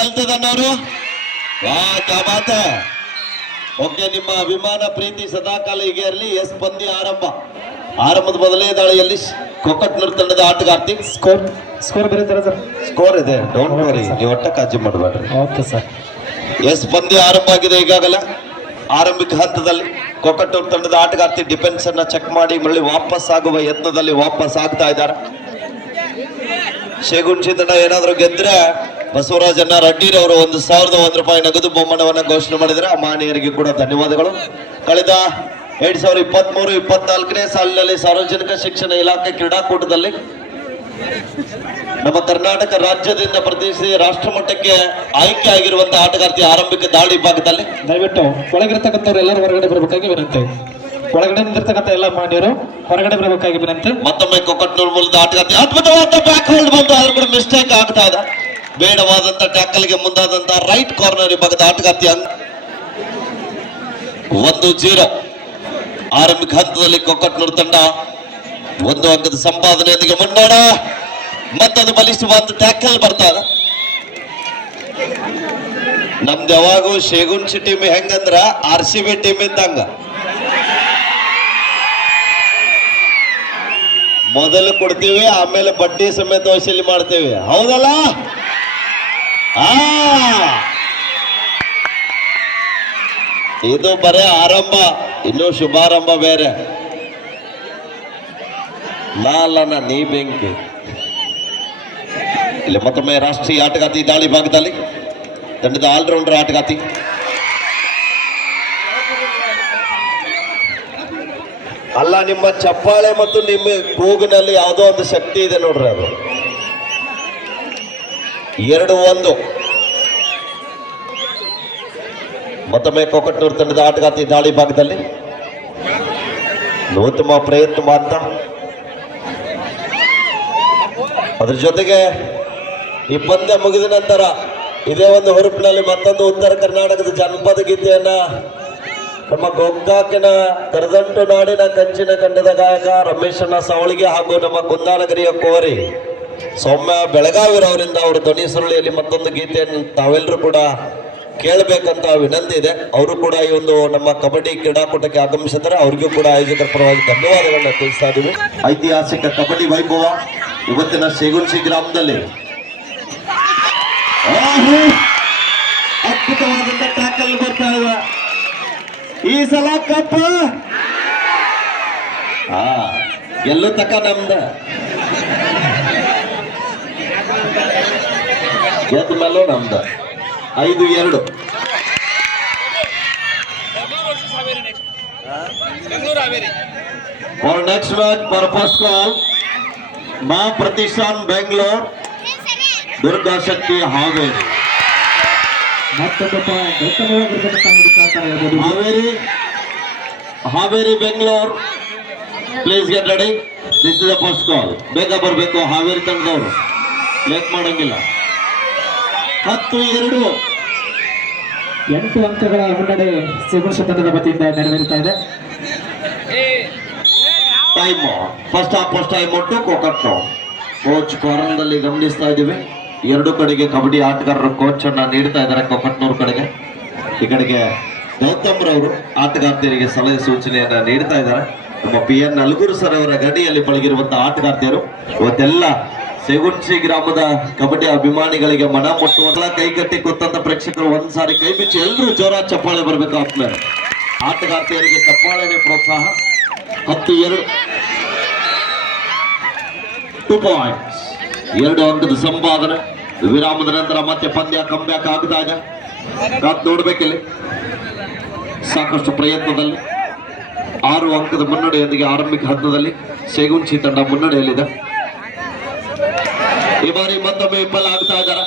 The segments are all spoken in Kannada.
ಕಲ್ತದನ್ನವರು ವಾ ಕ್ಯಾ ಬಾತ್ ಹೈ. ಓಕೆ, ನಿಮ್ಮ ಅಭಿಮಾನ ಪ್ರೀತಿ ಸದಾಕಾಲ ಹೀಗೆ ಇರಲಿ. ಎಸ್ ಪಂದ್ಯ ಆರಂಭದ ಮೊದಲನೇ ದಾಳಿಯಲ್ಲಿ ಕೊಕ್ಕಟ್ನೂರ್ ತಂಡದ ಆಟಗಾರ್ತಿ. ಸ್ಕೋರ್ ಬರೀತಾರ ಸರ್? ಸ್ಕೋರ್ ಇದೆ, ಡೋಂಟ್ ವರಿ, ನೀವು ಒಟ್ಟ ಕಾಳಜಿ ಮಾಡಬೇಡ್ರಿ. Okay sir. ಎಸ್ ಪಂದ್ಯ ಆರಂಭ ಆಗಿದೆ. ಈಗಾಗಲೇ ಆರಂಭಿಕ ಹಂತದಲ್ಲಿ ಕೊಕ್ಕಟ್ಟೂರು ತಂಡದ ಆಟಗಾರ್ತಿ ಡಿಫೆನ್ಸ್ ಅನ್ನ ಚೆಕ್ ಮಾಡಿ ಮರಳಿ ವಾಪಸ್ ಆಗುವ ಯತ್ನದಲ್ಲಿ ವಾಪಸ್ ಆಗ್ತಾ ಇದ್ದಾರೆ. ಶೇಗುಣ್ಸಿ ತಂಡ ಏನಾದ್ರು ಗೆದ್ರೆ ಬಸವರಾಜಣ್ಣ ರಡ್ಡಿರವರು 1,001 ರೂಪಾಯಿ ನಗದು ಬಹುಮಾನವನ್ನ ಘೋಷಣೆ ಮಾಡಿದರೆ ಆ ಮಾನ್ಯರಿಗೆ ಕೂಡ ಧನ್ಯವಾದಗಳು. ಕಳೆದ 2023-24ನೇ ಸಾಲಿನಲ್ಲಿ ಸಾರ್ವಜನಿಕ ಶಿಕ್ಷಣ ಇಲಾಖೆ ಕ್ರೀಡಾಕೂಟದಲ್ಲಿ ನಮ್ಮ ಕರ್ನಾಟಕ ರಾಜ್ಯದಿಂದ ಪ್ರತಿಷ್ಠಿಸಿ ರಾಷ್ಟ್ರಮಟ್ಟಕ್ಕೆ ಆಯ್ಕೆ ಆಗಿರುವಂತಹ ಆಟಗಾರ್ತಿ ಆರಂಭಿಕ ದಾಳಿ ಭಾಗದಲ್ಲಿ ದಯವಿಟ್ಟು ಒಳಗಿರ್ತಕ್ಕಂಥವ್ರು ಎಲ್ಲರೂ ಹೊರಗಡೆ ಬರಬೇಕಾಗಿ ವಿನಂತಿ. ಒಳಗಡೆ ನಿಂತಿರ್ತಕ್ಕಂಥ ಎಲ್ಲ ಮಾನ್ಯರು ಹೊರಗಡೆ ಬರಬೇಕಾಗಿ ವಿನಂತಿ. ಮತ್ತೊಮ್ಮೆ ಕೊಕ್ಕಟ್ನೂರು ಮೂಲದ ಆಟಗಾರ್ತಿ ಅದ್ಭುತವಾದ ಬ್ಯಾಕ್ ಹೋಲ್ಡ್ ಬಂದು ಆದ್ರೂ ಕೂಡ ಮಿಸ್ಟೇಕ್ ಆಗ್ತಾ ಇದೆ. ಬೇಡವಾದಂತ ಟ್ಯಾಕಲ್ಗೆ ಮುಂದಾದಂತಹ ರೈಟ್ ಕಾರ್ನರ್ ಭಾಗದ ಆಟಗಾರ್ತಿ 1-0. ಆರಂಭಿಕ ಹಂತದಲ್ಲಿ ಕೊಕ್ಕಟ್ನೂರು ತಂಡ 1 ಅಂಕದ ಸಂಪಾದನೆಯೊಂದಿಗೆ ಮುನ್ನೋಡ. ಮತ್ತೊಂದು ಬಲಿಷ್ಠವಾದ ಟ್ಯಾಕಲ್ ಬರ್ತಾ ಇದೆ. ನಮ್ದು ಯಾವಾಗೂ ಶೇಗುಣ್ಸಿ ಟೀಮ್ ಹೆಂಗಂದ್ರ RCB ಟೀಮ್ ಇದ್ದಂಗ, ಮೊದಲು ಕೊಡ್ತೀವಿ ಆಮೇಲೆ ಬಡ್ಡಿ ಸಮೇತ ವಸೂಲಿ ಮಾಡ್ತೇವೆ, ಹೌದಲ್ಲ? ಇದು ಬರೇ ಆರಂಭ, ಇನ್ನು ಶುಭಾರಂಭ ಬೇರೆ. ನಾಲನ ನೀ ಬೆಂಕಿ. ಇಲ್ಲಿ ಮತ್ತೊಮ್ಮೆ ರಾಷ್ಟ್ರೀಯ ಆಟಗಾತಿ ದಾಳಿ ಭಾಗದಲ್ಲಿ ತಂಡದ ಆಲ್ರೌಂಡರ್ ಆಟಗಾತಿ ಅಲ್ಲ. ನಿಮ್ಮ ಚಪ್ಪಾಳೆ ಮತ್ತು ನಿಮ್ಮ ಕೂಗಿನಲ್ಲಿ ಯಾವುದೋ ಒಂದು ಶಕ್ತಿ ಇದೆ ನೋಡ್ರಿ, ಅದು 2-1. ಮತ್ತೊಮ್ಮೆ ಕೊಕ್ಕಟ್ನೂರು ತಂಡದ ಆಟಗಾತಿ ದಾಳಿ ಭಾಗದಲ್ಲಿ ಉತ್ತಮ ಪ್ರಯತ್ನ ಮಾಡ್ತಾ, ಅದ್ರ ಜೊತೆಗೆ ಈ ಪಂದ್ಯ ಮುಗಿದ ನಂತರ ಇದೇ ಒಂದು ಹುರುಪಿನಲ್ಲಿ ಮತ್ತೊಂದು ಉತ್ತರ ಕರ್ನಾಟಕದ ಜನಪದ ಗೀತೆಯನ್ನ ನಮ್ಮ ಗೋಕಾಕಿನ ಕರದಂಟು ನಾಡಿನ ಕಂಚಿನ ಕಂಡದ ಗಾಯಕ ರಮೇಶಣ್ಣ ಸಾವಳಿಗೆ ಹಾಗೂ ನಮ್ಮ ಕುಂದಾನಗರಿಯ ಕೋರಿ ಸೌಮ್ಯ ಬೆಳಗಾವಿರವರಿಂದ ಅವರ ಧ್ವನಿ ಸುರುಳಿಯಲ್ಲಿ ಮತ್ತೊಂದು ಗೀತೆಯನ್ನು ತಾವೆಲ್ಲರೂ ಕೂಡ ಕೇಳಬೇಕಂತ ವಿನಂತಿ ಇದೆ. ಅವರು ಕೂಡ ಈ ಒಂದು ನಮ್ಮ ಕಬಡ್ಡಿ ಕ್ರೀಡಾಕೂಟಕ್ಕೆ ಆಗಮಿಸಿದ್ದಾರೆ. ಅವ್ರಿಗೂ ಕೂಡ ಆಯೋಜಕರ ಪರವಾಗಿ ಧನ್ಯವಾದಗಳನ್ನ ತಿಳಿಸ್ತಾ ಇದ್ದೀವಿ. ಐತಿಹಾಸಿಕ ಕಬಡ್ಡಿ ವೈಭವ ಇವತ್ತಿನ ಶೇಗುಣ್ಸಿ ಗ್ರಾಮದಲ್ಲಿ ಅದ್ಭುತವಾದಂತ ಟ್ಯಾಕಲ್ ಬರ್ತಾ ಇದೆ. ಈ ಸಲ ಕಪ್ಪ ಎಲ್ಲೂ ತಕ ನಮ್ದ ಗೆದ್ದ ಮೇಲೂ ನಮ್ದ 5-2. For next match purpose call Maa Pratishthan Bengaluru Durga Shakti Haveri. Haveri Bengaluru please get ready. This is the first call. ಬೇಗ ಬರಬೇಕು ಹಾವೇರಿ ತಂಡದವರು, ಲೇಟ್ ಮಾಡಂಗಿಲ್ಲ. 10-2. 8 ಅಂಕಗಳ ಮುನ್ನಡೆ ಶೇಗುಣ್ಸಿ ತಂಡದ ವತಿಯಿಂದ ನೆರವೇರುತ್ತಾ ಇದೆ. ಟೈಮ್ ಫಸ್ಟ್ ಟೈಮ್ ಒಟ್ಟು ಕೊಕ್ಕಟ್ನೂರು ಕೋಚ್ ಕಾರ್ನರ್ನಲ್ಲಿ ಗಮನಿಸ್ತಾ ಇದ್ದೀವಿ. ಎರಡು ಕಡೆಗೆ ಕಬಡ್ಡಿ ಆಟಗಾರರು ಕೋಚ್ ಅನ್ನ ನೀಡ್ತಾ ಇದ್ದಾರೆ. ಕೊಕ್ಕಟ್ನೂರು ಕಡೆಗೆ, ಈ ಕಡೆಗೆ ಗೌತಮ್ ರವರು ಆಟಗಾರ್ತಿಯರಿಗೆ ಸಲಹೆ ಸೂಚನೆಯನ್ನ ನೀಡ್ತಾ ಇದ್ದಾರೆ. ನಮ್ಮ PN ನಲ್ಗೂರು ಸರ್ ಅವರ ಗಡಿಯಲ್ಲಿ ಪಳಗಿರುವಂತಹ ಆಟಗಾರ್ತಿಯರು ಇವತ್ತೆಲ್ಲ ಶೇಗುಣ್ಸಿ ಗ್ರಾಮದ ಕಬಡ್ಡಿ ಅಭಿಮಾನಿಗಳಿಗೆ ಮನ ಮುಟ್ಟುವ ಕೈ ಕಟ್ಟಿ ಕೂತಂತ ಪ್ರೇಕ್ಷಕರು ಒಂದ್ಸಾರಿ ಕೈ ಬಿಚ್ಚಿ ಎಲ್ಲರೂ ಜೋರ ಚಪ್ಪಾಳೆ ಬರಬೇಕು. ಆದ್ಮೇಲೆ ಆಟಗಾರ್ತಿಯರಿಗೆ ಚಪ್ಪಾಳೆನೇ ಪ್ರೋತ್ಸಾಹ. 10-2. 2 ಪಾಯಿಂಟ್ಸ್, 2 ಅಂಕದ ಸಂಪಾದನೆ. ವಿರಾಮದ ನಂತರ ಮತ್ತೆ ಪಂದ್ಯ ಕಂಬ್ಯಾಕ್ ಆಗ್ತಾ ಇದೆ. ಕಾತ್ ನೋಡ್ಬೇಕಿಲ್ಲಿ. ಸಾಕಷ್ಟು ಪ್ರಯತ್ನದಲ್ಲಿ 6 ಅಂಕದ ಮುನ್ನಡೆಯೊಂದಿಗೆ ಆರಂಭಿಕ ಹಂತದಲ್ಲಿ ಶೇಗುಣ್ಸಿ ತಂಡ ಮುನ್ನಡೆಯಲ್ಲಿದೆ. ಈ ಬಾರಿ ಮತ್ತೊಮ್ಮೆ ವಿಫಲ ಆಗ್ತಾ ಇದ್ದಾರೆ.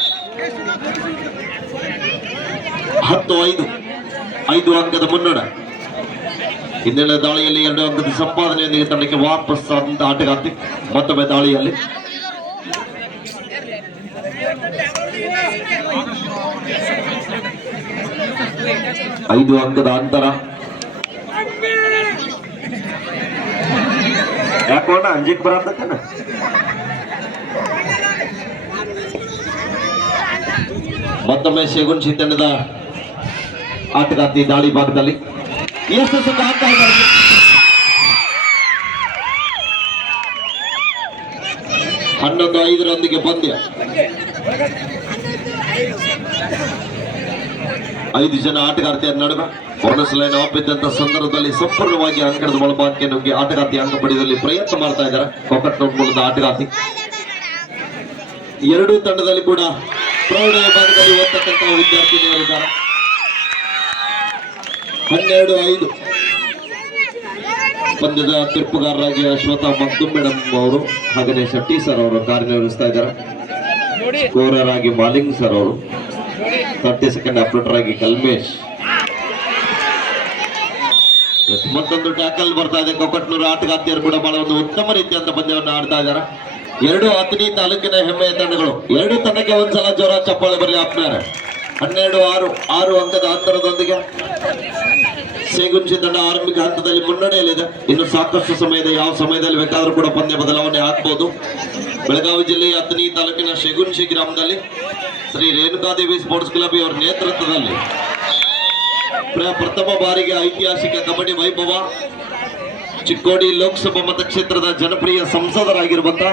10-5, 5 ಅಂಕದ ಮುನ್ನಡೆ. ಹಿಂದಿನ ದಾಳಿಯಲ್ಲಿ 2 ಅಂಕದ ಸಂಪಾದನೆಯೊಂದಿಗೆ ತಂಡಕ್ಕೆ ವಾಪಸ್ ಆದಂತ ಆಟಗಾರ್ತಿ ಮತ್ತೊಮ್ಮೆ ದಾಳಿಯಲ್ಲಿ 5 ಅಂಕದ ಅಂತರ. ಯಾಕೋಣ ಅಂಜಿಕ್ ಬರತ್ತೇನ ಮತ್ತೊಮ್ಮೆ ಶೇಗುನ್ಶಿ ತಂಡದ ಆಟಗಾರ್ತಿ ದಾಳಿ ಭಾಗದಲ್ಲಿ ಯಶಸ್ಸು ಕಾಣ್ತಾ ಇದ್ದಾರೆ. 11-5 ಪಂದ್ಯ. 5 ಜನ ಆಟಗಾರ್ತಿಯರ ನಡುವೆ ಬೋನಸ್ ಲೈನ್ ಆಫ್ ಇದ್ದಂತ ಸಂದರ್ಭದಲ್ಲಿ ಸಂಪೂರ್ಣವಾಗಿ ಅಂಕಣದ ಒಳಭಾಗಕ್ಕೆ ನುಗ್ಗಿ ಆಟಗಾರ್ತಿ ಅಂಕ ಪಡೆಯುವಲ್ಲಿ ಪ್ರಯತ್ನ ಮಾಡ್ತಾ ಇದ್ದಾರೆ ಕೊಕ್ಕಟ್ನೂರು ಮೂಲದ ಆಟಗಾರ್ತಿ. ಎರಡೂ ತಂಡದಲ್ಲಿ ಕೂಡ ಪ್ರೌಢ ವಿಭಾಗದಲ್ಲಿ ಓದ್ತಕ್ಕಂತಹ ವಿದ್ಯಾರ್ಥಿನಿಯರಿದ್ದಾರೆ. 12-5 ಪಂದ್ಯದ ತೀರ್ಪುಗಾರರಾಗಿ ಅಶ್ವಥ ಮಗ್ದುಮ್ ಮೇಡಮ್ ಅವರು ಹಾಗೇನೆ ಶೆಟ್ಟಿ ಸರ್ ಅವರು ಕಾರ್ಯನಿರ್ವಹಿಸ್ತಾ ಇದ್ದಾರೆ. ಸ್ಕೋರರ್ ಆಗಿ ಮಾಲಿಂಗ್ ಸರ್ ಅವರು, 30 ಸೆಕೆಂಡ್ ಆಪರೇಟರ್ ಆಗಿ ಕಲ್ಮೇಶ್. ಮತ್ತೊಂದು ಟ್ಯಾಕಲ್ ಬರ್ತಾ ಇದೆ. ಕೊಕ್ಕಟ್ನೂರು ಆಟಗಾರ್ತಿಯರು ಕೂಡ ಬಹಳ ಒಂದು ಉತ್ತಮ ರೀತಿಯಂತ ಪಂದ್ಯವನ್ನು ಆಡ್ತಾ ಇದ್ದಾರೆ. ಎರಡು ಅಥಣಿ ತಾಲೂಕಿನ ಹೆಮ್ಮೆಯ ತಂಡಗಳು. ಎರಡು ತಂಡಕ್ಕೆ ಒಂದ್ಸಲ ಜೋರ ಚಪ್ಪಾಳೆ ಬರಲಿ ಆಪ್ನಾರೆ. 12-6 ಅಂಕದ ಅಂತರದೊಂದಿಗೆ ಶೇಗುನ್ಶಿ ತಂಡ ಆರಂಭಿಕ ಹಂತದಲ್ಲಿ ಮುನ್ನಡೆಯಲ್ಲಿದೆ. ಇನ್ನು ಸಾಕಷ್ಟು ಸಮಯದ ಯಾವ ಸಮಯದಲ್ಲಿ ಬೇಕಾದರೂ ಕೂಡ ಪಂದ್ಯ ಬದಲಾವಣೆ ಆಗ್ಬಹುದು. ಬೆಳಗಾವಿ ಜಿಲ್ಲೆಯ ಅಥಣಿ ತಾಲೂಕಿನ ಶೇಗುನ್ಶಿ ಗ್ರಾಮದಲ್ಲಿ ಶ್ರೀ ರೇಣುಕಾದೇವಿ ಸ್ಪೋರ್ಟ್ಸ್ ಕ್ಲಬ್ ಇವರ ನೇತೃತ್ವದಲ್ಲಿ ಪ್ರಥಮ ಬಾರಿಗೆ ಐತಿಹಾಸಿಕ ಕಬಡ್ಡಿ ವೈಭವ ಚಿಕ್ಕೋಡಿ ಲೋಕಸಭಾ ಮತಕ್ಷೇತ್ರದ ಜನಪ್ರಿಯ ಸಂಸದರಾಗಿರುವಂತಹ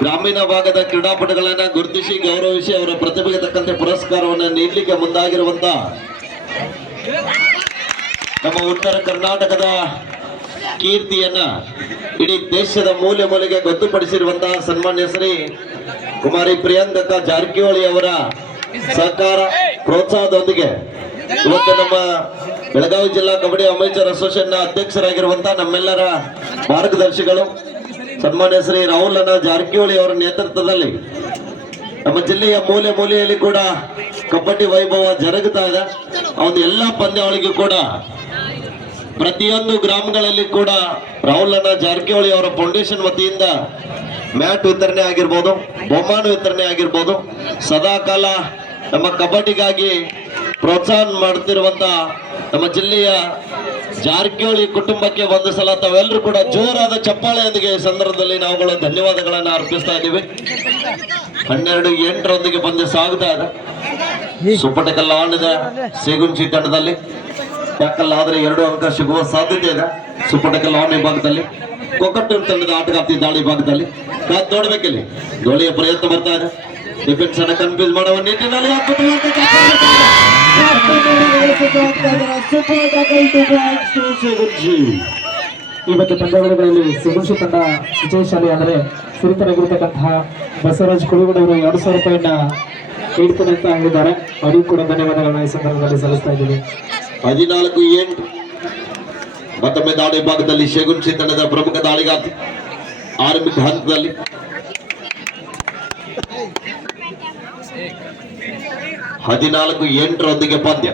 ಗ್ರಾಮೀಣ ಭಾಗದ ಕ್ರೀಡಾಪಟುಗಳನ್ನ ಗುರುತಿಸಿ ಗೌರವಿಸಿ ಅವರ ಪ್ರತಿಭೆಗೆ ತಕ್ಕಂತೆ ಪುರಸ್ಕಾರವನ್ನು ನೀಡಲಿಕ್ಕೆ ಮುಂದಾಗಿರುವಂತ ನಮ್ಮ ಉತ್ತರ ಕರ್ನಾಟಕದ ಕೀರ್ತಿಯನ್ನ ಇಡೀ ದೇಶದ ಮೂಲೆ ಮೂಲೆಗೆ ಗೊತ್ತುಪಡಿಸಿರುವಂತಹ ಸನ್ಮಾನ್ಯ ಶ್ರೀ ಕುಮಾರಿ ಪ್ರಿಯಾಂಕಾ ಜಾರಕಿಹೊಳಿ ಅವರ ಸಹಕಾರ ಪ್ರೋತ್ಸಾಹದೊಂದಿಗೆ ಇವತ್ತು ನಮ್ಮ ಬೆಳಗಾವಿ ಜಿಲ್ಲಾ ಕಬಡ್ಡಿ ಅಮೇಚರ್ ಅಸೋಸಿಯೇಷನ್ ಅಧ್ಯಕ್ಷರಾಗಿರುವಂತಹ ನಮ್ಮೆಲ್ಲರ ಮಾರ್ಗದರ್ಶಿಗಳು ಸನ್ಮಾನ್ಯ ಶ್ರೀ ರಾಹುಲ್ ಜಾರಕಿಹೊಳಿ ಅವರ ನೇತೃತ್ವದಲ್ಲಿ ನಮ್ಮ ಜಿಲ್ಲೆಯ ಮೂಲೆ ಮೂಲೆಯಲ್ಲಿ ಕೂಡ ಕಬಡ್ಡಿ ವೈಭವ ಜರುಗುತ್ತಾ ಇದೆ. ಅವನ ಎಲ್ಲ ಪಂದ್ಯಾವಳಿಗೂ ಕೂಡ ಪ್ರತಿಯೊಂದು ಗ್ರಾಮಗಳಲ್ಲಿ ಕೂಡ ರಾಹುಲ್ ಜಾರಕಿಹೊಳಿ ಅವರ ಫೌಂಡೇಶನ್ ವತಿಯಿಂದ ಮ್ಯಾಟ್ ವಿತರಣೆ ಆಗಿರ್ಬೋದು, ಬಹುಮಾನ ವಿತರಣೆ ಆಗಿರ್ಬೋದು, ಸದಾಕಾಲ ನಮ್ಮ ಕಬಡ್ಡಿಗಾಗಿ ಪ್ರೋತ್ಸಾಹ ಮಾಡ್ತಿರುವಂತ ನಮ್ಮ ಜಿಲ್ಲೆಯ ಜಾರಕಿಹೊಳಿ ಕುಟುಂಬಕ್ಕೆ ಒಂದು ಸಲ ತಾವೆಲ್ಲರೂ ಕೂಡ ಜೋರಾದ ಚಪ್ಪಾಳೆಯೊಂದಿಗೆ ಈ ಸಂದರ್ಭದಲ್ಲಿ ನಾವುಗಳು ಧನ್ಯವಾದಗಳನ್ನು ಅರ್ಪಿಸ್ತಾ ಇದ್ದೀವಿ. 12-8 ಪಂದ್ಯ ಸಾಗುತ್ತಾ ಇದೆ. ಸುಪ್ಪಟಕಲ್ ಆನ್ ಇದೆ ಶೇಗುನ್ಶಿ ತಂಡದಲ್ಲಿ. ಟ್ಯಾಕಲ್ ಆದ್ರೆ 2 ಅಂಕ ಸಿಗುವ ಸಾಧ್ಯತೆ ಇದೆ ಸುಪ್ಪಟಕಲ್ ಆನ್ ವಿಭಾಗದಲ್ಲಿ. ಕೊಕ್ಕಟ್ನೂರು ತಂಡದ ಆಟಗಾರ್ತಿ ದಾಳಿ ಭಾಗದಲ್ಲಿ ಕಾದ್ ನೋಡ್ಬೇಕಿಲ್ಲಿ ಗೋಳಿಯ ಪ್ರಯತ್ನ ಬರ್ತಾ ಇದೆ. ಡಿಫೆನ್ಸ್ ಅನ್ನ ಕನ್ಫ್ಯೂಸ್ ಮಾಡುವ ನಿಟ್ಟಿನಲ್ಲಿ ಈ ಬಗ್ಗೆ ಪಂದ್ಯಾವಳಿಗಳಲ್ಲಿ ಶೇಗುನ್ಶಿ ತಂಡ ವಿಜಯಶಾಲಿ ಅಂದರೆ ಸಿರಿತರಾಗಿರ್ತಕ್ಕಂತಹ ಬಸವರಾಜ್ ಕುಳಿಗೂಡವರು 2,000 ರೂಪಾಯಿಯನ್ನ ನೀಡ್ತಾರೆ ಅಂತ ಹೇಳಿದ್ದಾರೆ. ಅವರಿಗೂ ಕೂಡ ಧನ್ಯವಾದಗಳನ್ನ ಈ ಸಂದರ್ಭದಲ್ಲಿ ಸಲ್ಲಿಸ್ತಾ ಇದ್ದೀವಿ. 14-8 ಮತ್ತೊಮ್ಮೆ ದಾಳಿ ಭಾಗದಲ್ಲಿ ಶೇಗುನ್ಶಿ ತಂಡದ ಪ್ರಮುಖ ದಾಳಿಗಾರ್ತಿ ಆರಂಭಿಕ ಹಂತದಲ್ಲಿ 14-8 ಪಂದ್ಯ.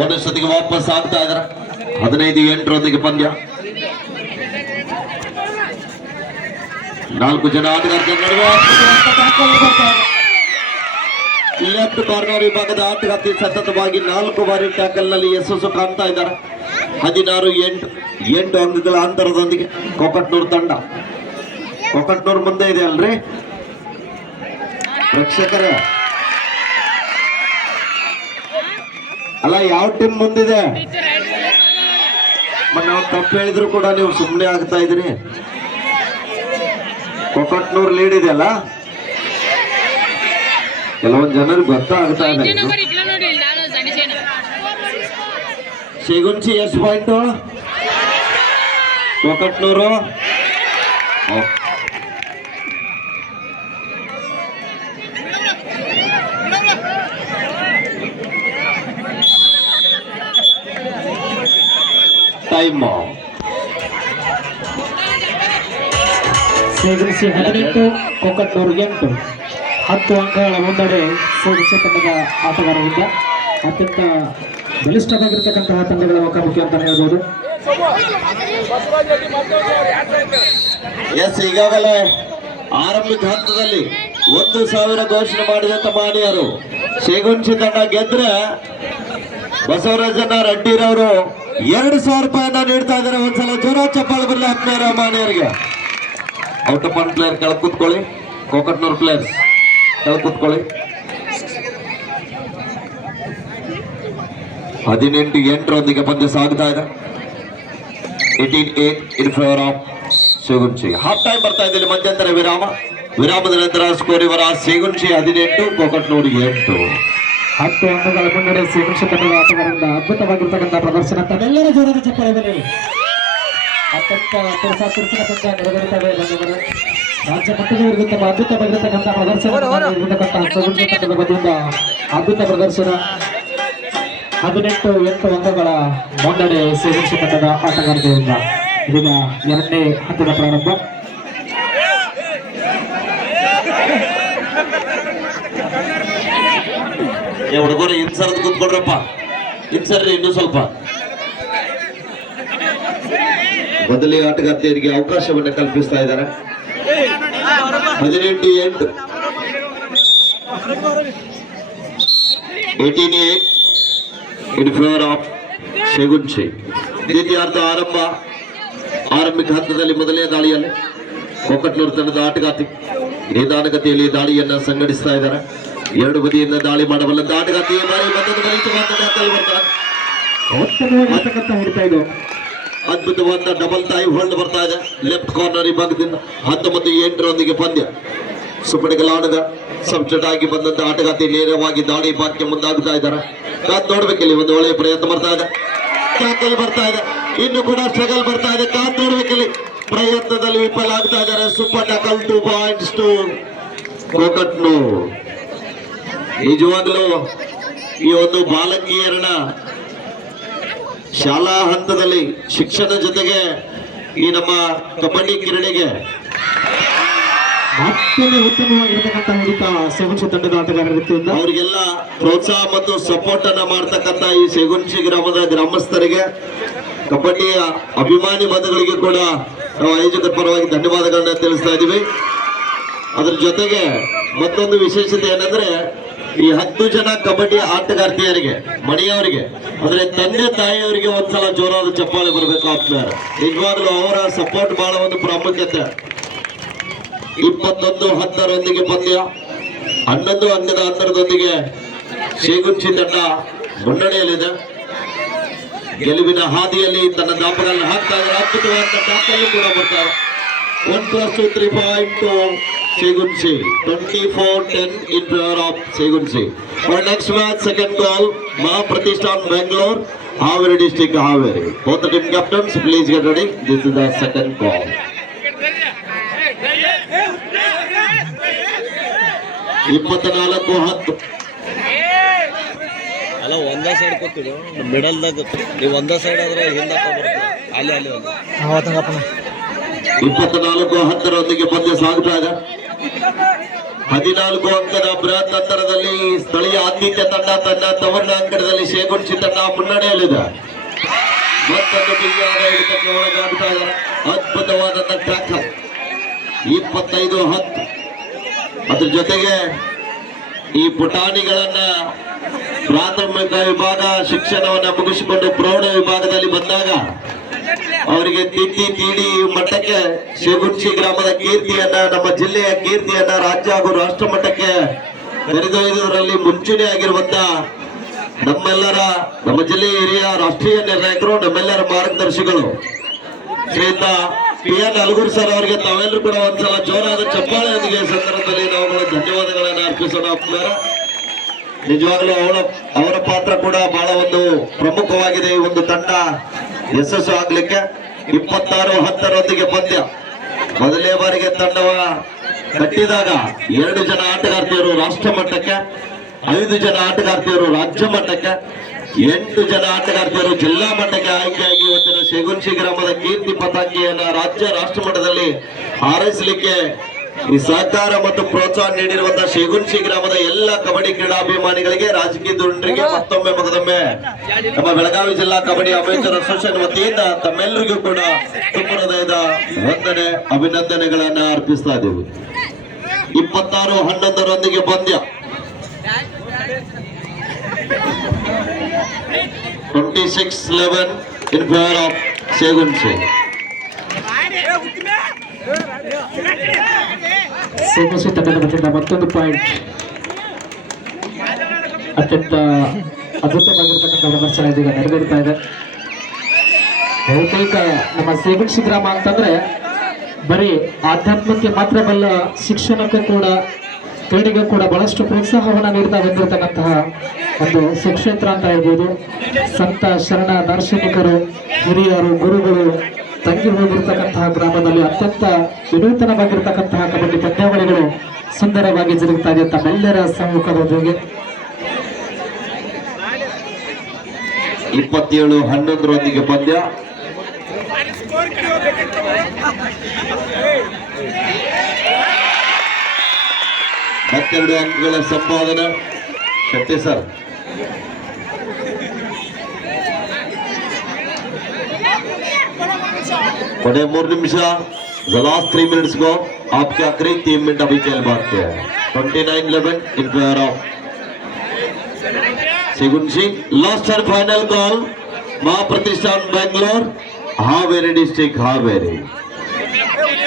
ಒಂದೊಂದ್ಸತಿಗೆ ವಾಪಸ್ ಆಗ್ತಾ ಇದ್ದಾರೆ. 15-8 ಪಂದ್ಯ. 4 ಜನ ಆಟಗಾರ್ತಿಯ ನಡುವೆ ಲೆಫ್ಟ್ ಕಾರ್ನರ್ ವಿಭಾಗದ ಆಟಗಾರ್ತಿ ಸತತವಾಗಿ 4 ಬಾರಿ ಟ್ಯಾಕಲ್ ನಲ್ಲಿ ಯಶಸ್ಸು ಕಾಣ್ತಾ ಇದ್ದಾರೆ. 16-8 ಅಂಕಗಳ ಅಂತರದೊಂದಿಗೆ ಕೊಕ್ಕಟ್ನೂರು ತಂಡ. ಕೊಕ್ಕಟ್ನೂರು ಮುಂದೆ ಇದೆ ಅಲ್ರಿ ಪ್ರೇಕ್ಷಕರ? ಅಲ್ಲ, ಯಾವ ಟೀಮ್ ಮುಂದಿದೆ? ನಾವು ತಪ್ಪು ಹೇಳಿದ್ರು ಕೂಡ ನೀವು ಸುಮ್ಮನೆ ಆಗ್ತಾ ಇದ್ರಿ. ಕೊಕ್ಕಟ್ನೂರು ಲೀಡ್ ಇದೆ ಅಲ್ಲ, ಕೆಲವೊಂದು ಜನರಿಗೆ ಗೊತ್ತಾಗ್ತಾ ಇದೆ. ಶೇಗುನ್ಶಿ ಎಷ್ಟು ಪಾಯಿಂಟು? ಕೊಕ್ಕಟ್ನೂರು ಟೈಮ್. ಶೇಗುನ್ಶಿ 18, ಕೊಕ್ಕಟ್ನೂರು 8. 10 ಅಂಕಗಳ ಮುನ್ನಡೆ ಶೇಗುನ್ಶಿ ತಂಡದ ಆಟಗಾರರಿಂದ. ಅತ್ಯಂತ ಬಲಿಷ್ಠವಾಗಿರ್ತಕ್ಕಂತಹ ತಂಡಗಳ ಮುಖಾಮುಖಿ ಅಂತ ಹೇಳ್ಬೋದು. ಈಗಾಗಲೇ ಆರಂಭಿಕ ಹಂತದಲ್ಲಿ 1,000 ಘೋಷಣೆ ಮಾಡಿದಂತ ಮಾನ್ಯರು ಶೇಗುನ್ಶಿ ತಂಡ ಗೆದ್ರೆ ಬಸವರಾಜನ ರೆಡ್ಡಿರವರು 2,000 ರೂಪಾಯಿಯನ್ನ ನೀಡ್ತಾ ಇದ್ದಾರೆ. ಒಂದ್ಸಲ ಜೋರ ಚಪ್ಪಾಳೆ ಬರಲಿ ಆತ್ಮೀಯರ ಮಾನ್ಯರಿಗೆ. ಔಟ್ ಆಫ್ ಒನ್ ಪ್ಲೇಯರ್ ಕೆಳಗೆ ಕೂತ್ಕೊಳ್ಳಿ. ಕೋಕಟ್ನೂರ್ ಪ್ಲೇಯರ್ಸ್ ಕೆಳಗೆ ಕೂತ್ಕೊಳ್ಳಿ. 18-8 ಪಂದ್ಯ ಸಾಗ್ತಾ ಇದೆ. 18-8 in favour of Segunshi. Half time ಬರ್ತಾ ಇದೆ, ಮಧ್ಯಂತರ ವಿರಾಮದ ನಂತರ ಸ್ಕೋರ್ ಇವರ ಸೇಗುನ್ಶಿ 18, ಕೋಕಟ್ನೂರ್ 8. 10 ಅಂಕಗಳ ಮುನ್ನಡೆ ಸೇಗುನ್ಶಿ ತಂಡದ ಆಟಗಾರರಿಂದ ಅದ್ಭುತವಾಗಿರ್ತಕ್ಕಂಥ ಪ್ರದರ್ಶನ. ತಮ್ಮೆಲ್ಲರ ಜೋರಾದ ಚಪ್ಪಾಳೆ ಬರಲಿ. ಅತ್ಯಂತ ತುರ್ಸಿನ ಪಂದ್ಯ ನೆರವೇರುತ್ತವೆ. ರಾಜ್ಯ ಮಟ್ಟದವರೆಗೂ ತಮ್ಮ ಅದ್ಭುತವಾಗಿರ್ತಕ್ಕಂಥ ಪ್ರದರ್ಶನ ಇರತಕ್ಕಂಥ ಸೇಗುನ್ಶಿ ತಂಡದ ಬದಿಯಿಂದ ಅದ್ಭುತ ಪ್ರದರ್ಶನ. 18-8 ಅಂಕಗಳ ಮುನ್ನಡೆ ಸೇಗುನ್ಶಿ ತಂಡದ ಆಟಗಾರರಿಂದ. ಇದೀಗ 2ನೇ ಹಂತದ ಪ್ರಾರಂಭ. ಹುಡುಗರು ಇನ್ಸರ್ದ್ ಕೂತ್ಕೊಡ್ರಪ್ಪ, ಇನ್ಸರ್ರಿ ಇನ್ನೂ ಸ್ವಲ್ಪ. ಬದಲಿ ಆಟಗಾರ್ತಿಯರಿಗೆ ಅವಕಾಶವನ್ನು ಕಲ್ಪಿಸ್ತಾ ಇದ್ದಾರೆ. 18-8 18-8 ಇನ್ ಫೇವರ್ ಆಫ್ ಸೇಗುನ್ಶಿ. ದ್ವಿತೀಯಾರ್ಧ ಆರಂಭಿಕ ಹಂತದಲ್ಲಿ ಮೊದಲನೇ ದಾಳಿಯಲ್ಲಿ ಕೋಕಟ್ನೂರು ತಂಡದ ಆಟಗಾರ್ತಿ ನಿಧಾನಗತಿಯಲ್ಲಿ ದಾಳಿಯನ್ನ ಸಂಘಟಿಸ್ತಾ ಇದ್ದಾರೆ. 2 ಬದಿಯಿಂದ ದಾಳಿ ಮಾಡಬಲ್ಲ ಆಟಗಾರ್ತಿ ಅದ್ಭುತವಾದ ಡಬಲ್ ಟೈ ಹೋಲ್ಡ್ ಬರ್ತಾ ಇದೆ ಲೆಫ್ಟ್ ಕಾರ್ನರ್ ವಿಭಾಗದಿಂದ. 19-8 ಪಂದ್ಯ. ಸುಪಡಿಗಲಾಡದ ಸಬ್ಸ್ಟಿಟ್ಯೂಟ್ ಆಗಿ ಬಂದಂತ ಆಟಗಾರ್ತಿ ನೇರವಾಗಿ ದಾಳಿ ಭಾಗಕ್ಕೆ ಮುಂದಾಗ್ತಾ ಇದ್ದಾರೆ. ನೋಡ್ಬೇಕಿಲ್ಲಿ ಒಂದು ಒಳ್ಳೆಯ ಪ್ರಯತ್ನ ಬರ್ತಾ ಇದೆ. ಟ್ಯಾಕಲ್ ಬರ್ತಾ ಇದೆ, ಇನ್ನು ಕೂಡ ಸ್ಟ್ರಗಲ್ ಬರ್ತಾ ಇದೆ. ನೋಡ್ಬೇಕಿಲ್ಲಿ ಪ್ರಯತ್ನದಲ್ಲಿ ವಿಫಲ ಆಗ್ತಾ ಇದ್ದಾರೆ. Super tackle 2 points to Kokatnur. ನಿಜವಾಗ್ಲೂ ಈ ಒಂದು ಬಾಲಕಿಯರನ್ನ ಶಾಲಾ ಹಂತದಲ್ಲಿ ಶಿಕ್ಷಣ ಜೊತೆಗೆ ಈ ನಮ್ಮ ಕಬಡ್ಡಿ ಕ್ರೀಡೆಗೆ ಮತ್ತೊಂದು ಉತ್ತಮವಾಗಿರ್ತಕ್ಕಂಥ ಹಿಡಿತ ಸೇಗುನ್ಶಿ ತಂಡದ ಆಟಗಾರರಿಂದ ಅವರಿಗೆಲ್ಲ ಪ್ರೋತ್ಸಾಹ ಮತ್ತು ಸಪೋರ್ಟ್ ಅನ್ನ ಮಾಡ್ತಕ್ಕಂಥ ಈ ಸೇಗುನ್ಶಿ ಗ್ರಾಮದ ಗ್ರಾಮಸ್ಥರಿಗೆ, ಕಬಡ್ಡಿಯ ಅಭಿಮಾನಿ ಬಂಧುಗಳಿಗೆ ಕೂಡ ನಾವು ಆಯೋಜಕರ ಪರವಾಗಿ ಧನ್ಯವಾದಗಳನ್ನ ತಿಳಿಸ್ತಾ ಇದ್ದೀವಿ. ಅದ್ರ ಜೊತೆಗೆ ಮತ್ತೊಂದು ವಿಶೇಷತೆ ಏನಂದ್ರೆ ಈ 10 ಜನ ಕಬಡ್ಡಿ ಆಟಗಾರ್ತಿಯರಿಗೆ, ಮನೆಯವರಿಗೆ ಅಂದ್ರೆ ತಂದೆ ತಾಯಿಯವರಿಗೆ ಒಂದ್ಸಲ ಜೋರಾದ ಚಪ್ಪಾಳೆ ಬರಬೇಕು ಆಗ್ತಾರೆ. ನಿಜವಾಗ್ಲೂ ಅವರ ಸಪೋರ್ಟ್ ಬಹಳ ಒಂದು ಪ್ರಾಮುಖ್ಯತೆ. 21-10 ಪಂದ್ಯ. 11 ಅಂಕದ ಅಂತರದೊಂದಿಗೆ ಸೇಗುನ್ಶಿ ತಂಡ ಮುನ್ನಡೆಯಲ್ಲಿದೆ. ಗೆಲುವಿನ ಹಾದಿಯಲ್ಲಿ ತನ್ನ ದಾಪಗಳನ್ನು ಹಾಕ್ತಾ ಇದ್ದಾರೆ. ಅದ್ಭುತವಾದ ದಾಪಲ್ಲಿ ಕೂಡ ಬರ್ತಾರೆ. 1+2 3 point Segunshi. 24-10 in favor of Segunshi. For next match, second call, Mahapratishthan Bangalore, Haveri district, Haveri. Both the team captains, please get ready. This is the second call. 24-10. ಅಲ್ಲ ಒಂದೇ ಸೈಡ್ ಕೂತಿಡು ಮಿಡಲ್ದಾಗ ನೀವು ಒಂದೇ ಸೈಡ್ ಆದ್ರೆ ಹಿಂದೆ ಅಲ್ಲಿ 24-10 ಪಂದ್ಯ ಸಾಗ್ತಾ ಇದೆ. 14 ಅಂಕದ ಬೃಹತ್ ಅಂತರದಲ್ಲಿ ಸ್ಥಳೀಯ ಆತಿಥ್ಯ ತಂಡ ತನ್ನ ತವರಿನ ಅಂಕಣದಲ್ಲಿ ಸೇಗುನ್ಶಿ ತಂಡ ಮುನ್ನಡೆಯಲ್ಲಿದೆ. ಮತ್ತೊಂದು ಬಿಗಿಯಾದ ಹಿಡಿತಕ್ಕೆ ಒಳಗಾಗ್ತಾ ಇದ್ದಾರೆ. ಅದ್ಭುತವಾದಂತ ಟ್ಯಾಕಲ್. 25-10. ಅದ್ರ ಜೊತೆಗೆ ಈ ಪುಟಾಣಿಗಳನ್ನ ಪ್ರಾಥಮಿಕ ವಿಭಾಗ ಶಿಕ್ಷಣವನ್ನ ಮುಗಿಸಿಕೊಂಡು ಪ್ರೌಢ ವಿಭಾಗದಲ್ಲಿ ಬಂದಾಗ ಅವರಿಗೆ ತಿದ್ದಿ ತೀಡಿ ಮಟ್ಟಕ್ಕೆ ಸೇಗುನ್ಶಿ ಗ್ರಾಮದ ಕೀರ್ತಿಯನ್ನ, ನಮ್ಮ ಜಿಲ್ಲೆಯ ಕೀರ್ತಿಯನ್ನ ರಾಜ್ಯ ಹಾಗೂ ರಾಷ್ಟ್ರ ಮಟ್ಟಕ್ಕೆ ಕರೆದೊಯ್ಯುವುದರಲ್ಲಿ ಮುಂಚೂಣಿಯಾಗಿರುವಂತ ನಮ್ಮ ಜಿಲ್ಲೆಯ ಹಿರಿಯ ರಾಷ್ಟ್ರೀಯ ನಿರ್ಣಾಯಕರು, ನಮ್ಮೆಲ್ಲರ ಮಾರ್ಗದರ್ಶಿಗಳು ಶ್ರೀಯುತ PN ಅಲಗೂರು ಸರ್ ಅವರಿಗೆ ತಾವೆಲ್ಲರೂ ಕೂಡ ಒಂದ್ಸಲ ಜೋರಾದ ಚಪ್ಪಾಳೆಯೊಂದಿಗೆ ಸಂದರ್ಭದಲ್ಲಿ ನಾವುಗಳು ಧನ್ಯವಾದಗಳನ್ನು ಅರ್ಪಿಸೋಣ. ನಿಜವಾಗ್ಲೂ ಅವರ ಪಾತ್ರ ಕೂಡ ಬಹಳ ಒಂದು ಪ್ರಮುಖವಾಗಿದೆ ಈ ಒಂದು ತಂಡ ಯಶಸ್ಸು ಆಗ್ಲಿಕ್ಕೆ. 26-10 ಪಂದ್ಯ. ಮೊದಲನೇ ಬಾರಿಗೆ ತಂಡವ ಕಟ್ಟಿದಾಗ 2 ಜನ ಆಟಗಾರ್ತಿಯರು ರಾಷ್ಟ್ರ ಮಟ್ಟಕ್ಕೆ, 5 ಜನ ಆಟಗಾರ್ತಿಯರು ರಾಜ್ಯ ಮಟ್ಟಕ್ಕೆ, 8 ಜನ ಆಟಗಾರ್ತಿಯರು ಜಿಲ್ಲಾ ಮಟ್ಟಕ್ಕೆ ಆಯ್ಕೆಯಾಗಿ ಇವತ್ತಿನ ಸೇಗುನ್ಶಿ ಗ್ರಾಮದ ಕೀರ್ತಿ ಪತಾಕೆಯನ್ನ ರಾಜ್ಯ ರಾಷ್ಟ್ರ ಮಟ್ಟದಲ್ಲಿ ಹಾರೈಸಲಿಕ್ಕೆ ಈ ಸಹಕಾರ ಮತ್ತು ಪ್ರೋತ್ಸಾಹ ನೀಡಿರುವಂತಹ ಸೇಗುನ್ಶಿ ಗ್ರಾಮದ ಎಲ್ಲ ಕಬಡ್ಡಿ ಕ್ರೀಡಾಭಿಮಾನಿಗಳಿಗೆ, ರಾಜಕೀಯ ಧುರೀಣರಿಗೆ ಮತ್ತೊಮ್ಮೆ ನಮ್ಮ ಬೆಳಗಾವಿ ಜಿಲ್ಲಾ ಕಬಡ್ಡಿ ಅಮೇಚರ್ ಅಸೋಸಿಯೇಷನ್ ವತಿಯಿಂದ ತಮ್ಮೆಲ್ಲರಿಗೂ ಕೂಡ ತುಂಬ ಹೃದಯದ ವಂದನೆ, ಅಭಿನಂದನೆಗಳನ್ನ ಅರ್ಪಿಸ್ತಾ ಇದ್ದೀವಿ. 26-11 ಪಂದ್ಯ. 26-11 in favor of ಸೇಗುನ್ಶಿ. ಸೇಗುಂಶಿ ತಂಡದ ವತಿಯಿಂದ ಮತ್ತೊಂದು ಪಾಯಿಂಟ್. ಅತ್ಯಂತ ಅದ್ಭುತವಾಗಿರ್ತಕ್ಕಂಥ ಪ್ರದರ್ಶನ ಇದೀಗ ನೆರವೇರ್ತಾ ಇದೆ. ಬಹುತೇಕ ನಮ್ಮ ಸೇಗುಂಶಿ ಗ್ರಾಮ ಅಂತಂದ್ರೆ ಬರೀ ಆಧ್ಯಾತ್ಮಕ್ಕೆ ಮಾತ್ರ ಬಲ್ಲ, ಶಿಕ್ಷಣಕ್ಕೂ ಕೂಡ ಕ್ರೀಡೆಗೂ ಕೂಡ ಬಹಳಷ್ಟು ಪ್ರೋತ್ಸಾಹವನ್ನು ನೀಡ್ತಾ ಬಂದಿರತಕ್ಕಂತಹ ಒಂದು ಸುಕ್ಷೇತ್ರ ಅಂತ ಹೇಳ್ಬೋದು. ಸಂತ ಶರಣ ದಾರ್ಶನಿಕರು, ಹಿರಿಯರು, ಗುರುಗಳು ತಂಗಿ ಹೋಗಿರ್ತಕ್ಕಂತಹ ಗ್ರಾಮದಲ್ಲಿ ಅತ್ಯಂತ ವಿನೂತನವಾಗಿರ್ತಕ್ಕಂತಹ ಕಬಡ್ಡಿ ಪಂದ್ಯಾವಳಿಗಳು ಸುಂದರವಾಗಿ ಜರುಗುತ್ತಾ ಇದೆ ತಮ್ಮೆಲ್ಲರ ಸಮ್ಮುಖದೊಂದಿಗೆ. 27-11 ಪಂದ್ಯ. ಮತ್ತೆರಡು ಅಂಕಗಳ ಸಂಪಾದನೆ. ಶೆಟ್ಟಿ ಸರ್ ಕೊನೆ 3 ನಿಮಿಷ. The last 3 minutes go. आपके आखिरी 3 मिनट अभी खेल बाकी है. 29-11 in favor of Seguunshi. Last and final call. Mahapratishthan Bangalore, Haveri district, Haveri.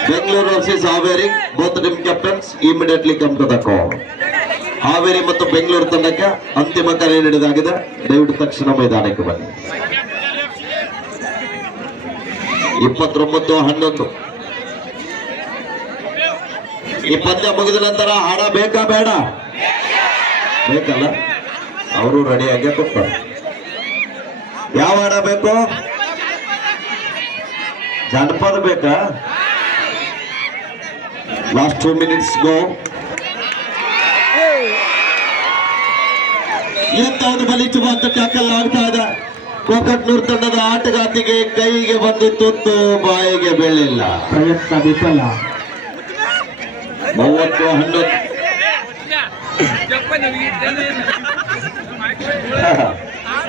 Bangalore versus Haveri. Both team captains immediately come to the call. Haveri ಮತ್ತು ಬೆಂಗಳೂರು ತಂಡಕ್ಕೆ ಅಂತಿಮ ಕರೆ ನೀಡಿದಾಗಿದೆ. ದಯವಿಟ್ಟು ತಕ್ಷಣ ಮೈದಾನಕ್ಕೆ ಬನ್ನಿ. 29-11 ಈ ಪಂದ್ಯ ಮುಗಿದ ನಂತರ ಹಾಡ ಬೇಕಾ ಬೇಡ? ಬೇಕಲ್ಲ, ಅವರು ರೆಡಿಯಾಗಿ ಕೊಡ್ತಾರೆ. ಯಾವ ಹಾಡ ಬೇಕು? ಜಾನಪದ ಬೇಕಾ? ಲಾಸ್ಟ್ 2 minutes ಗೋ. ಇಂಥ ಒಂದು ಬಲಿಷ್ಠವಾದ ಟ್ಯಾಕಲ್ ಆಗ್ತಾ ಇದೆ. ಕೋಕಟ್ನೂರ್ ತಂಡದ ಆಟಗಾತಿಗೆ ಕೈಗೆ ಬಂದು ತುತ್ತು, ಬಾಯಿಗೆ ಬೀಳಿಲ್ಲ. ಪ್ರಯತ್ನ ವಿಫಲ. 30-11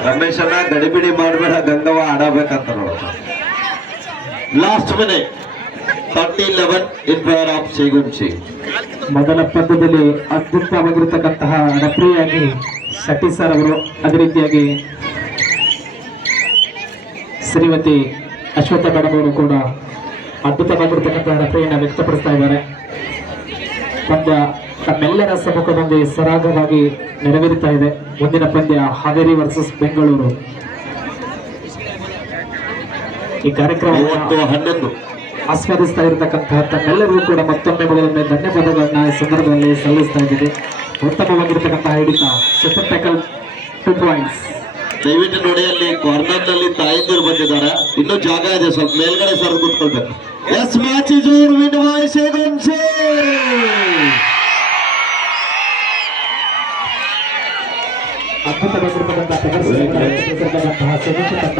ರಮೇಶನ ಗಡಿಬಿಡಿ ಮಾಡಬೇಡ, ಗಂಗವ್ವ ಆಡಬೇಕಂತ ನೋಡ. Last minute 30-11 in favour of Segunshi. ಮೊದಲ ಪಂದ್ಯದಲ್ಲಿ ಅದ್ಭುತವಾಗಿರ್ತಕ್ಕಂತಹ ರೆಫ್ರಿಯಾಗಿ ಶೆಟ್ಟಿ ಸರ್ ಅವರು, ಅದೇ ರೀತಿಯಾಗಿ ಶ್ರೀಮತಿ ಅಶ್ವಥ ಮೇಡಮ್ ಅವರು ಕೂಡ ಅದ್ಭುತವಾಗಿರ್ತಕ್ಕಂತಹ ರೆಫ್ರಿಯನ್ನು ವ್ಯಕ್ತಪಡಿಸ್ತಾ ಇದ್ದಾರೆ. ಪಂದ್ಯ ತಮ್ಮೆಲ್ಲರ ಸಮ್ಮುಖದಲ್ಲಿ ಸರಾಗವಾಗಿ ನೆರವೇರುತ್ತಾ ಇದೆ. ಮುಂದಿನ ಪಂದ್ಯ ಹಾವೇರಿ ವರ್ಸಸ್ ಬೆಂಗಳೂರು. ಈ ಕಾರ್ಯಕ್ರಮವನ್ನು 11 ಆಸ್ವಾದಿಸ್ತಾ ಇರತಕ್ಕಂತಹ ತಮ್ಮೆಲ್ಲರಿಗೂ ಕೂಡ ಮತ್ತೊಮ್ಮೆ ಮೊದಲೊಮ್ಮೆ ಧನ್ಯವಾದಗಳನ್ನ ಈ ಸಂದರ್ಭದಲ್ಲಿ ಸಲ್ಲಿಸ್ತಾ ಇದ್ದೀವಿ. ಉತ್ತಮವಾಗಿರ್ತಕ್ಕಂತಹ ಹಿಡಿತ, ಸೂಪರ್ ಟ್ಯಾಕಲ್ 2 points. ದಯವಿಟ್ಟು ನೋಡಿ, ಅಲ್ಲಿ ಕಾರ್ನರ್ ನಲ್ಲಿ ತಾಯಂದಿರು ಬಂದಿದ್ದಾರೆ. ಇನ್ನೂ ಜಾಗ ಇದೆ, ಸ್ವಲ್ಪ ಮೇಲ್ಗಡೆ ಸರ್ ಕೂತ್ಕೊಳ್ಬೇಕು. Yes, match is over, win by Segunshi. ಅದ್ಭುತವಾಗಿರ್ತಕ್ಕಂತಹ ಪ್ರದರ್ಶನ ಸೇಗುಂಶಿ ತಂಡ